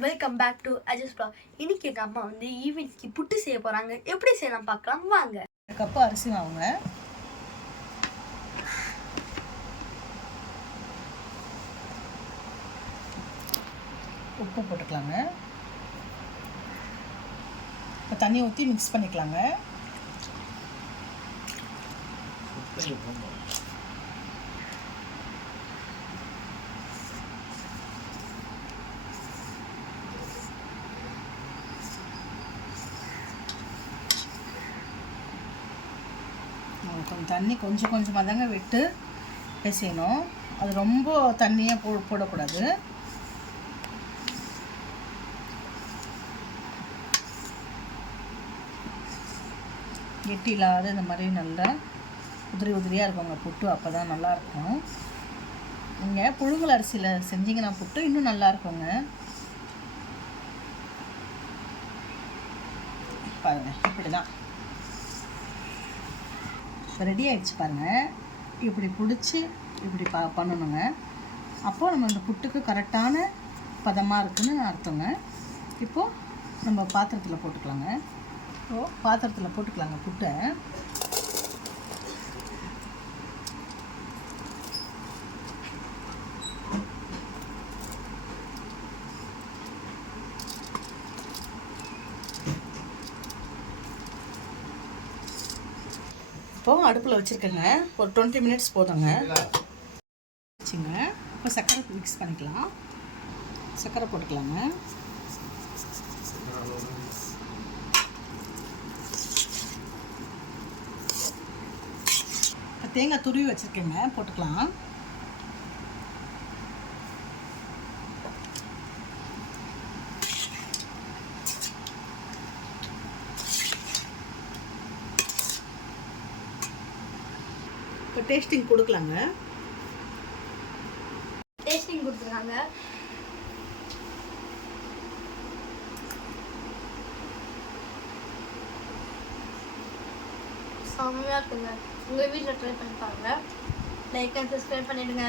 Welcome back to Ajas blog. இன்னைக்கு எங்கள் அம்மா வந்து ஈவினிங்க்கு புட்டு செய்ய போகிறாங்க. எப்படி செய்யலாம் பார்க்கலாம் வாங்க. கப்பு அரிசி மாவுங்க, உப்பு போட்டுக்கலாங்க. இப்போ தண்ணி ஊற்றி மிக்ஸ் பண்ணிக்கலாங்க. கொஞ்சம் தண்ணி கொஞ்சம் கொஞ்சமாக தாங்க விட்டு பிசையணும். அது ரொம்ப தண்ணியாக போடக்கூடாது. கெட்டி இல்லாத இந்த மாதிரி நல்லா உதிரியாக இருக்குங்க புட்டு. அப்போ தான் நல்லாயிருக்கும். நீங்கள் புழுங்கல் அரிசியில் செஞ்சிங்கன்னா புட்டு இன்னும் நல்லா இருக்குங்க. பாருங்கள், இப்படி தான் ரெடி ஆகிடுச்சு பாருங்கள். இப்படி பிடிச்சி இப்படி பண்ணணுங்க. அப்போது நம்ம இந்த புட்டுக்கு கரெக்டான பதமாக இருக்குதுன்னு அர்த்தங்க. இப்போது நம்ம பாத்திரத்தில் போட்டுக்கலாங்க. பாத்திரத்தில் போட்டுக்கலாங்க புட்டை. இப்போது அடுப்பில் வச்சுருக்கேங்க. ஒரு 20 மினிட்ஸ் போதுங்க வச்சுங்க. இப்போ சர்க்கரை மிக்ஸ் பண்ணிக்கலாம். சர்க்கரை போட்டுக்கலாங்க. இப்போ தேங்காய் துருவி வச்சுருக்கேங்க, போட்டுக்கலாம். இப்போ டேஸ்டிங் கொடுக்கலாங்க. டேஸ்டிங் கொடுத்துருக்காங்க. செம்மையாக இருக்குங்க. உங்கள் வீட்டில் ட்ரை பண்ணி பாருங்கள். லைக் அண்ட் சப்ஸ்கிரைப் பண்ணிவிடுங்க.